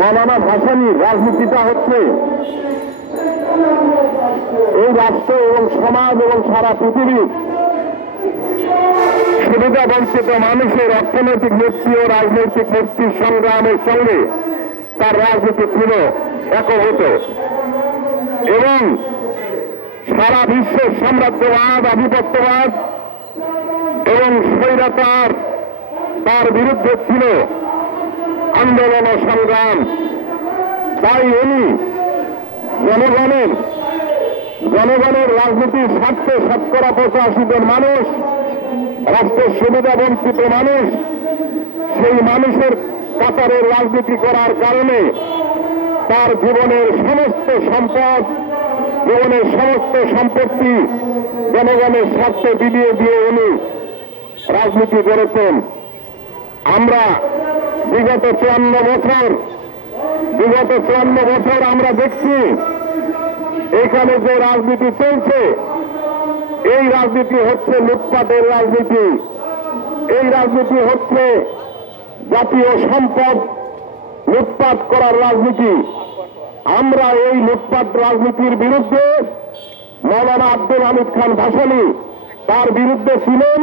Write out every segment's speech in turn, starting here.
মৌলানা ভাসানির রাজনীতিটা হচ্ছে এই রাষ্ট্র এবং সমাজ এবং সারা পৃথিবীর সুবিধা বঞ্চিত মানুষের অর্থনৈতিক মুক্তি ও রাজনৈতিক মুক্তির সংগ্রামের সঙ্গে তার রাজনীতি ছিল একভূত। এবং সারা বিশ্বের সাম্রাজ্যবাদ, আধিপত্যবাদ এবং স্বৈরাচার তার বিরুদ্ধে ছিল। আন্দোলন ও সংগ্রাম। তাই উনি জনগণের জনগণের রাজনীতির স্বার্থে শতকরা পঁচাশি জন মানুষ, রাষ্ট্রের সুবিধা বঞ্চিত মানুষ, সেই মানুষের কাতারের রাজনীতি করার কারণে তার জীবনের সমস্ত সম্পদ, জীবনের সমস্ত সম্পত্তি জনগণের স্বার্থে বিলিয়ে দিয়ে উনি রাজনীতি করেছেন। আমরা বিগত চুয়ান্ন বছর, বিগত চুয়ান্ন বছর আমরা দেখছি এখানে যে রাজনীতি চলছে, এই রাজনীতি হচ্ছে লুটপাটের রাজনীতি। এই রাজনীতি হচ্ছে জাতীয় সম্পদ লুটপাট করার রাজনীতি। আমরা এই লুটপাট রাজনীতির বিরুদ্ধে মৌলানা আব্দুল হামিদ খান ভাসানী তার বিরুদ্ধে ছিলেন,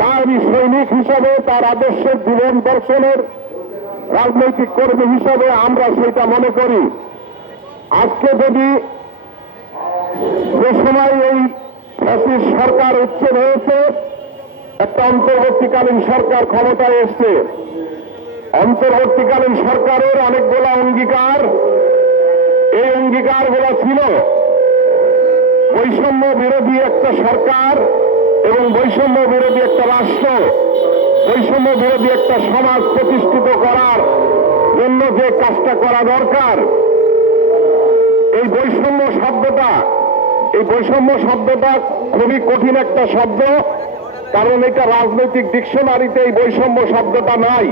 তারই সৈনিক হিসাবে তার আদর্শের জীবন দর্শনের রাজনৈতিক কর্মী হিসাবে আমরা সেটা মনে করি। আজকে যদি যে সময় এই ফ্যাসিস্ট সরকার উচ্ছেদ হয়েছে, একটা অন্তর্বর্তীকালীন সরকার ক্ষমতায় এসছে। অন্তর্বর্তীকালীন সরকারের অনেকগুলো অঙ্গীকার, এই অঙ্গীকারগুলো ছিল বৈষম্য বিরোধী একটা সরকার এবং বৈষম্য বিরোধী একটা রাষ্ট্র। বৈষম্য বিরোধী একটা সমাজ প্রতিষ্ঠিত করার জন্য যে কাজটা করা দরকার, এই বৈষম্য শব্দটা, এই বৈষম্য শব্দটা খুবই কঠিন একটা শব্দ, কারণ এটা রাজনৈতিক ডিকশনারিতে এই বৈষম্য শব্দটা নাই।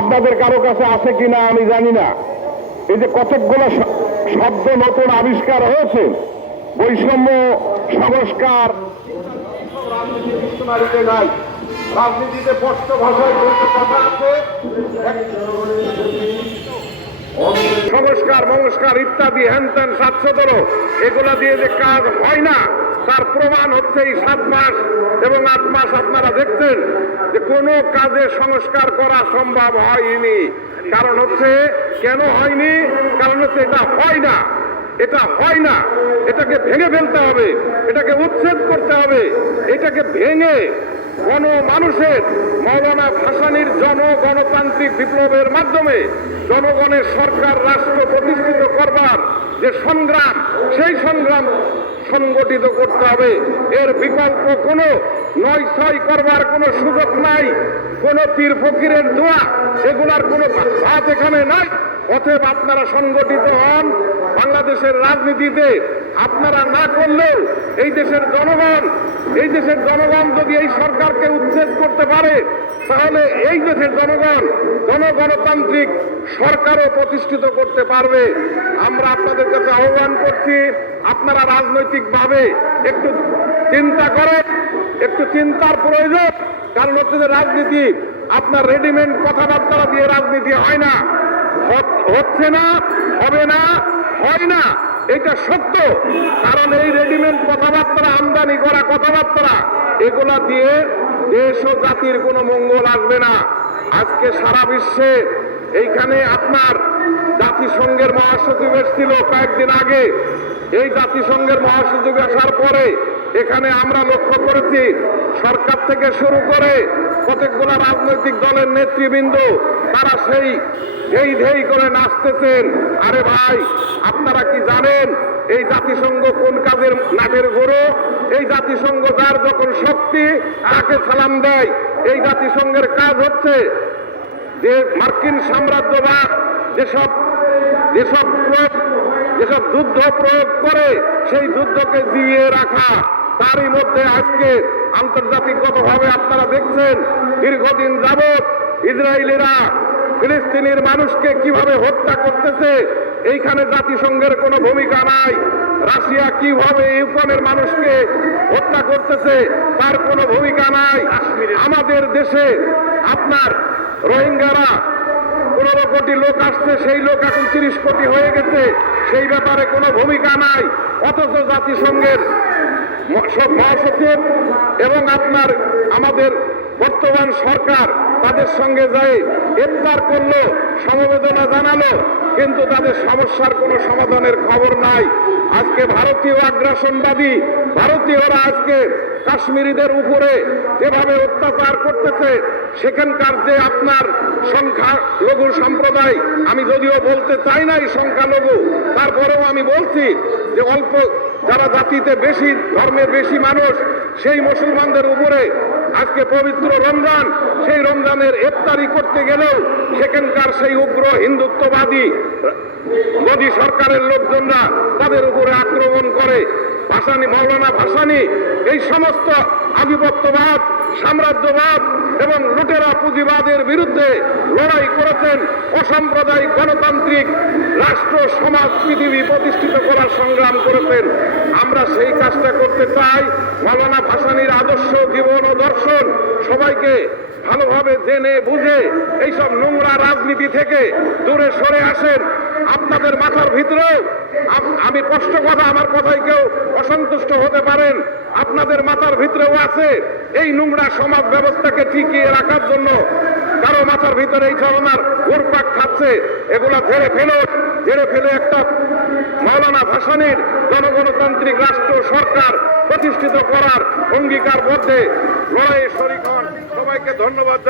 আপনাদের কারও কাছে আছে কিনা আমি জানি না। এই যে কতকগুলো শব্দ নতুন আবিষ্কার হয়েছে, বৈষম্য সংস্কার রাজনীতি ডিকশনারিতে নাই। রাজনীতিতে স্পষ্ট ভাষায় বলতে কথা আছে। মমস্কার ইত্যাদি হ্যান ত্যান সাতশোতর এগুলা দিয়ে যে কাজ হয় না, তার প্রমাণ হচ্ছে এই সাত মাস এবং আট মাস আপনারা দেখছেন যে কোনো কাজে সংস্কার করা সম্ভব হয়নি। কারণ হচ্ছে, কেন হয়নি? কারণ হচ্ছে এটা হয় না। এটা হয় না। এটাকে ভেঙে ফেলতে হবে। এটাকে উচ্ছেদ করতে হবে। এটাকে ভেঙে গণ মানুষের মৌলানা ভাসানির জনগণতান্ত্রিক বিপ্লবের মাধ্যমে জনগণের সরকার রাষ্ট্র প্রতিষ্ঠিত করবার যে সংগ্রাম, সেই সংগ্রাম সংগঠিত করতে হবে। এর বিকল্প কোনো নয়, ছয় করবার কোনো সুযোগ নাই, কোনো পীর ফকিরের দোয়া, এগুলার কোনো ভাত এখানে নাই। অতএব আপনারা সংগঠিত হন। বাংলাদেশের রাজনীতিতে আপনারা না করলেও এই দেশের জনগণ, এই দেশের জনগণ যদি এই সরকারকে উচ্ছেদ করতে পারে, তাহলে এই দেশের জনগণ জনগণতান্ত্রিক সরকারও প্রতিষ্ঠিত করতে পারবে। আমরা আপনাদের কাছে আহ্বান করছি, আপনারা রাজনৈতিকভাবে একটু চিন্তা করেন, একটু চিন্তার প্রয়োজন, কারণ হচ্ছে যে রাজনীতি, আপনার রেডিমেড কথাবার্তা দিয়ে রাজনীতি হয় না। হচ্ছে না, হবে না, হয় না। এটা সত্য। কারণ এই রেডিমেড কথাবার্তা, আমদানি করা কথাবার্তা, এগুলা দিয়ে দেশ ও জাতির কোনো মঙ্গল আসবে না। আজকে সারা বিশ্বে এইখানে আপনার জাতিসংঘের মহাসচিব এসেছিল কয়েকদিন আগে। এই জাতিসংঘের মহাসচিব আসার পরে এখানে আমরা লক্ষ্য করেছি, সরকার থেকে শুরু করে কতকগুলো রাজনৈতিক দলের নেতৃবৃন্দ, তারা সেই ধেই ধেই করে নাচতেছেন। আরে ভাই, আপনারা কি জানেন এই জাতিসংঘ কোন কাজের নাটের গরু এই জাতিসংঘ যার যখন শক্তি, তাকে সালাম দেয়। এই জাতিসংঘের কাজ হচ্ছে যে মার্কিন সাম্রাজ্যবাদ যেসব যেসব যেসব যুদ্ধ প্রয়োগ করে, সেই যুদ্ধকে জিয়ে রাখা। তারই মধ্যে আজকে আন্তর্জাতিকগতভাবে আপনারা দেখছেন দীর্ঘদিন যাবৎ ইসরায়েলিরা ফিলিস্তিনির মানুষকে কীভাবে হত্যা করতেছে এইখানে জাতিসংঘের কোনো ভূমিকা নাই। রাশিয়া কীভাবে ইউক্রেনের মানুষকে হত্যা করতেছে তার কোনো ভূমিকা নাই। আমাদের দেশে আপনার রোহিঙ্গারা পনেরো কোটি লোক আসছে সেই লোক এখন তিরিশ কোটি হয়ে গেছে সেই ব্যাপারে কোনো ভূমিকা নাই। অথচ জাতিসংঘের মহাসচিব এবং আপনার, আমাদের বর্তমান সরকার তাদের সঙ্গে যায় ইফতার করল, সমবেদনা জানালো, কিন্তু তাদের সমস্যার কোনো সমাধানের খবর নাই। আজকে ভারতীয় আগ্রাসনবাদী, ভারতীয়রা আজকে কাশ্মীরিদের উপরে যেভাবে অত্যাচার করতেছে, সেখানকার যে আপনার সংখ্যা লঘু সম্প্রদায়, আমি যদিও বলতে চাই না এই সংখ্যালঘু, তারপরেও আমি বলছি যে অল্প যারা জাতিতে বেশি ধর্মের বেশি মানুষ সেই মুসলমানদের উপরে আজকে পবিত্র রমজান, সেই রমজানের ইফতারি করতে গেলেও সেখানকার সেই উগ্র হিন্দুত্ববাদী মোদী সরকারের লোকজনরা তাদের উপরে আক্রমণ করে। ভাসানি মৌলানা ভাসানি, এই সমস্ত আধিপত্যবাদ, সাম্রাজ্যবাদ এবং লুটেরা পুঁজিবাদের বিরুদ্ধে লড়াই করেছেন অসাম্প্রদায়িক গণতান্ত্রিক রাষ্ট্র, সমাজ, পৃথিবী প্রতিষ্ঠিত করার সংগ্রাম করেছেন। আমরা সেই কাজটা করতে চাই। মৌলানা ভাসানির আদর্শ জীবন ও সবাইকে ভালোভাবে জেনে বুঝে এইসব নোংরা রাজনীতি থেকে দূরে সরে আসেন। আপনাদের মাথার ভিতরে আমি কষ্ট কথা আমার কথায় কেউ অসন্তুষ্ট হতে পারেন। আপনাদের মাথার ভিতরেও আছে এই নোংরা সমাজ ব্যবস্থাকে টিকিয়ে রাখার জন্য। কারও মাথার ভিতরে এই ধরনের ঘুরপাক খাচ্ছে, এগুলা ঝেড়ে ফেলো ঝেড়ে ফেলে একটা মৌলানা ভাসানির জনগণতান্ত্রিক রাষ্ট্র সরকার প্রতিষ্ঠিত করার অঙ্গীকার মধ্যে লড়াইয়ে শরিক হন সবাইকে ধন্যবাদ।